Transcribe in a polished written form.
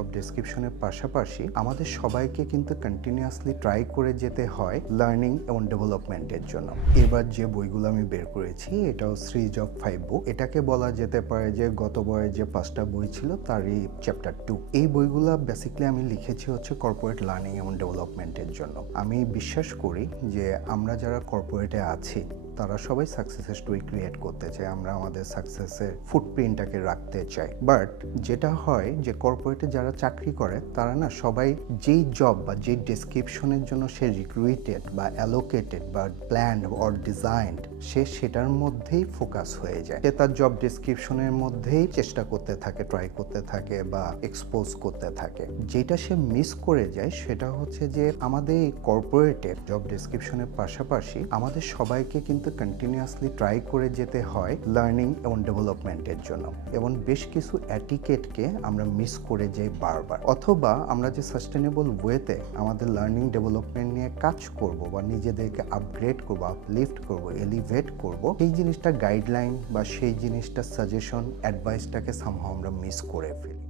Job ডেসক্রিপশনের পাশাপাশি আমাদের সবাইকে কিন্তু কন্টিনিউয়াসলি ট্রাই করে যেতে হয় লার্নিং এবং ডেভেলপমেন্টের জন্য। এবার যে বইগুলো আমি বের করেছি এটাও সিরিজ অফ 5 বুক। এটাকে বলা যেতে পারে যে গত বইয়ের যে 5টা বই ছিল তারই চ্যাপ্টার 2। এই বইগুলো বেসিক্যালি আমি লিখেছি হচ্ছে কর্পোরেট লার্নিং এবং ডেভেলপমেন্টের জন্য। আমি বিশ্বাস করি যে আমরা যারা কর্পোরেটে আছি তারা সবাই সাকসেসের স্টোরি ক্রিয়েট করতে চায়, আমরা আমাদের সাকসেসের ফুটপ্রিন্টটাকে রাখতে চাই। বাট যেটা হয় যে কর্পোরেটে যারা চাকরি করে তারা না সবাই যেই জব বা যেই ডেসক্রিপশনের জন্য সে রিক্রুইটেড বা অ্যালোকেটেড বা প্ল্যান্ড অর ডিজাইনড সে সেটার মধ্যেই ফোকাস হয়ে যায়। সে তার জব ডেসক্রিপশনের মধ্যেই চেষ্টা করতে থাকে, ট্রাই করতে থাকে বা এক্সপোজ করতে থাকে। যেটা সে মিস করে যায় সেটা হচ্ছে যে আমাদের এই কর্পোরেটের জব ডেসক্রিপশনের পাশাপাশি আমাদের সবাইকে কিন্তু কন্টিনিউয়াসলি ট্রাই করে যেতে হয় লার্নিং এবং ডেভেলপমেন্টের জন্য, এবং বেশ কিছু অ্যাটিকেটকে আমরা মিস করে যাই বারবার। অথবা আমরা যে সাস্টেনেবল ওয়েতে আমাদের লার্নিং ডেভেলপমেন্ট নিয়ে কাজ করব বা নিজেদেরকে আপগ্রেড করবো, আপলিফট করবো, এলিভেট করব, সেই জিনিসটা গাইডলাইন বা সেই জিনিসটা সাজেশন অ্যাডভাইসটাকে সামহাও আমরা মিস করে ফেলি।